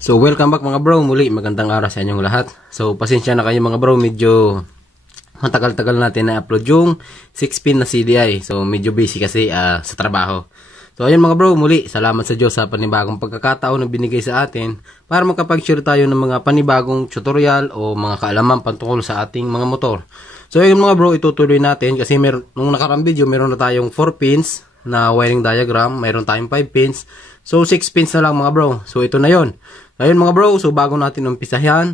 So, welcome back mga bro. Muli, magandang araw sa inyong lahat. So, pasensya na kayo mga bro. Medyo matagal-tagal natin na-upload yung 6-pin na CDI. So, medyo busy kasi sa trabaho. So, ayun mga bro. Muli, salamat sa Diyos sa panibagong pagkakataon na binigay sa atin para makapag-share tayo ng mga panibagong tutorial o mga kaalaman patungkol sa ating mga motor. So, ayun mga bro, itutuloy natin kasi nung nakarang video, meron na tayong 4 pins na wiring diagram. Mayroon tayong 5 pins. So, 6 pins na lang mga bro. So, ito na yon. Ayun mga bro, so bago natin umpisahan,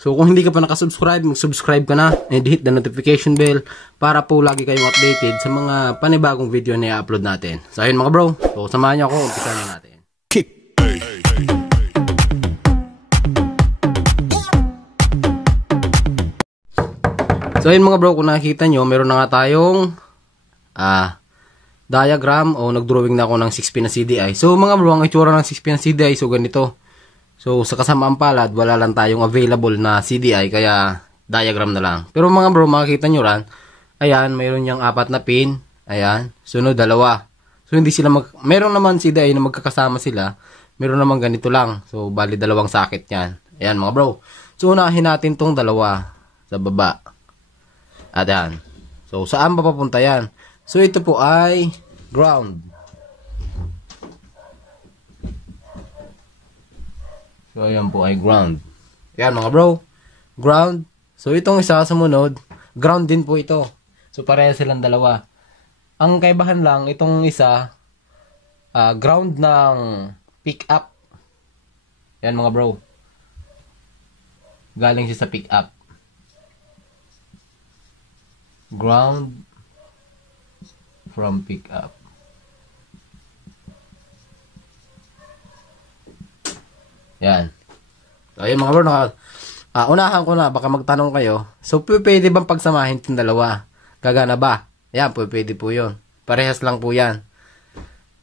so kung hindi ka pa nakasubscribe, mag-subscribe ka na and hit the notification bell para po lagi kayong updated sa mga panibagong video na i-upload natin. So ayun mga bro, so samahan niyo ako, umpisahan na natin. So ayun mga bro, kung nakikita nyo, meron na nga tayong diagram o nag-drawing na ako ng 6-pin na CDI. So mga bro, ang itsura ng 6-pin na CDI, so ganito. So, sa kasamaan palad, wala lang tayong available na CDI, kaya diagram na lang. Pero mga bro, makikita nyo ran, ayan, mayroon niyang 4 na pin, ayan, sunod 2. So, hindi sila meron naman CDI na magkakasama sila, meron naman ganito lang. So, bali 2 socket yan. Ayan mga bro. So, unahin natin tong 2 sa baba. At ayan. So, saan ba papunta yan? So, ito po ay ground. So, ayan po ay ground. Ayan mga bro. Ground. So, itong isa sumunod, ground din po ito. So, pareha silang 2. Ang kaibahan lang, itong isa, ground ng pick up. Ayan mga bro. Galing siya sa pick up. Ground from pick up. Yan. So, ayun mga bro, unahan ko na, baka magtanong kayo. So, pwede bang pagsamahin itong 2? Gagana ba? Yan, pwede po yun. Parehas lang po yan.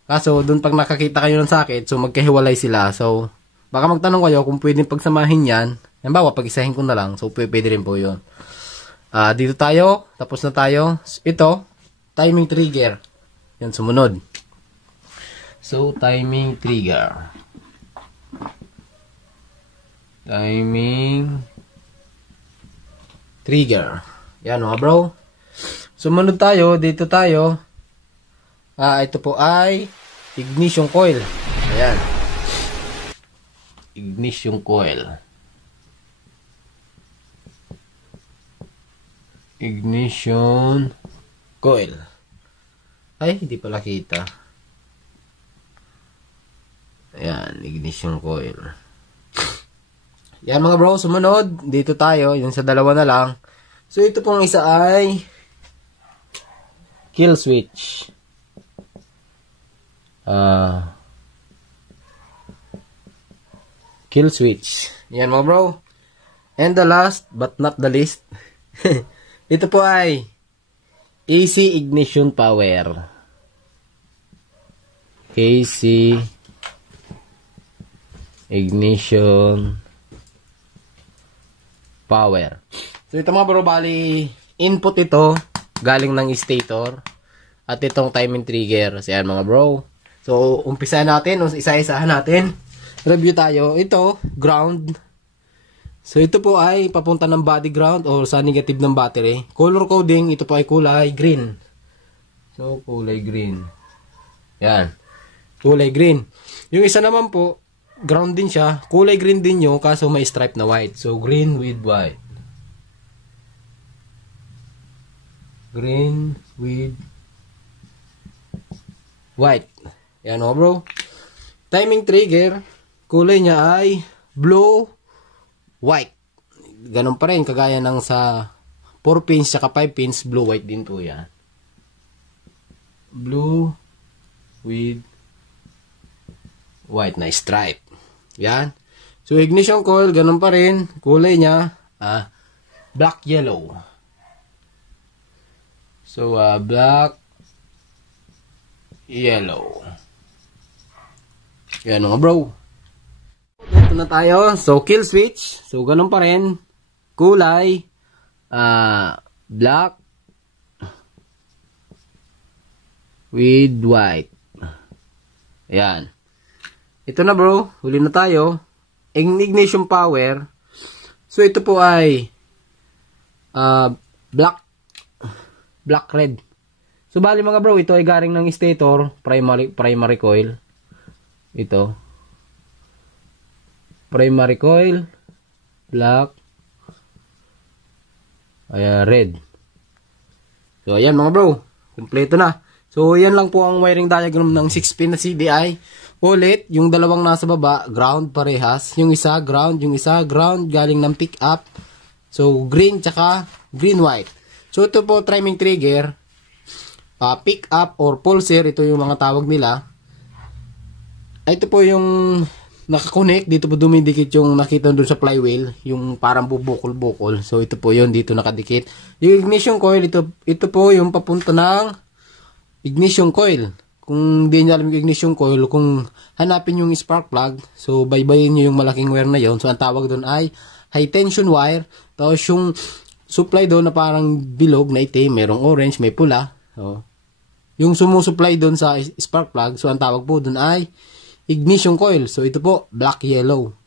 Kaso, dun pag nakakita kayo ng sakit, so magkahiwalay sila. So, baka magtanong kayo kung pwede pagsamahin yan. Halimbawa, pag-isahin ko na lang, so pwede rin po yun. Dito tayo, tapos na tayo. Ito, timing trigger. Yan, sumunod. So, timing trigger. Timing trigger. Yan mga bro. Sumunod tayo. Dito tayo. Ito po ay ignition coil. Ayan. Ignition coil. Ignition coil. Ay, hindi pala kita. Ayan. Ignition coil. Yan mga bro, sumunod. Dito tayo, yung sa 2 na lang. So, ito pong isa ay kill switch. Kill switch. Yan mga bro. And the last, but not the least, ito po ay AC ignition power. AC ignition power. So, ito mga bro, bali, input ito, galing ng stator, at itong timing trigger. So, yan mga bro. So, umpisa natin, isa-isahan natin. Review tayo. Ito, ground. So, ito po ay papunta ng body ground or sa negative ng battery. Color coding, ito po ay kulay green. So, kulay green. Yan. Kulay green. Yung isa naman po, ground din siya. Kulay green din yung kaso may stripe na white. So, green with white. Green with white. Yan o bro. Timing trigger. Kulay niya ay blue, white. Ganun pa rin. Kagaya ng sa 4 pins saka 5 pins. Blue, white din po yan. Blue with white na stripe. Yan. So, ignition coil, ganun pa rin. Kulay niya, black, yellow. So, black, yellow. Yan mga bro. Ito na tayo. So, kill switch. So, ganun pa rin. Kulay, black, with white. Ayan. Ito na bro, huli na tayo. ignition power. So ito po ay black red. So bali mga bro, ito ay galing ng stator, primary coil. Ito. Primary coil, black, red. So ayan mga bro, kumpleto na. So yan lang po ang wiring diagram ng 6-pin na CDI. Ulit, yung dalawang nasa baba, ground parehas. Yung isa ground, galing ng pick up. So green tsaka green white. So ito po timing trigger, pick up or pulser, ito yung mga tawag nila. Ito po yung nakakonect, dito po dumidikit yung nakita doon sa flywheel, yung parang bubukol-bukol. So ito po yun, dito nakadikit. Yung ignition coil, ito po yung papunta ng ignition coil. Kung di nyo alam yung ignition coil, kung hanapin yung spark plug, so baybayin nyo yung malaking wire na yon. So ang tawag doon ay high tension wire. Tapos yung supply doon na parang bilog na itim, merong orange, may pula. So, yung sumusupply doon sa spark plug, so ang tawag po doon ay ignition coil. So ito po, black yellow.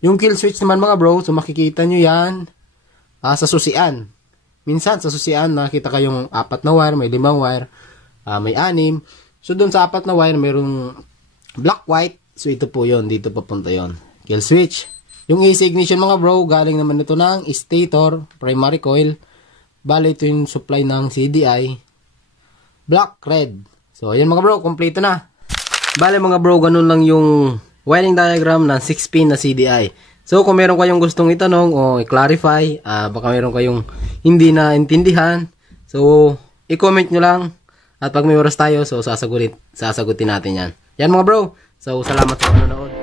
Yung kill switch naman mga bro, so makikita nyo yan sa susian. Minsan sa susian nakita kayong 4 na wire, may 5 wire, may 6. So doon sa 4 na wire mayroong black white. So ito po yon, dito papunta yon. Kill switch. Yung AC ignition mga bro, galing naman ito ng stator, primary coil. Bale ito yung supply ng CDI. Black red. So ayan mga bro, kompleto na. Bale mga bro, ganun lang yung wiring diagram ng 6-pin na CDI. So kung meron kayong gustong itanong o i-clarify, baka meron kayong hindi na intindihan, so i-comment nyo lang. At pag may oras tayo, so sasagutin natin yan. Yan mga bro. So salamat sa panonood.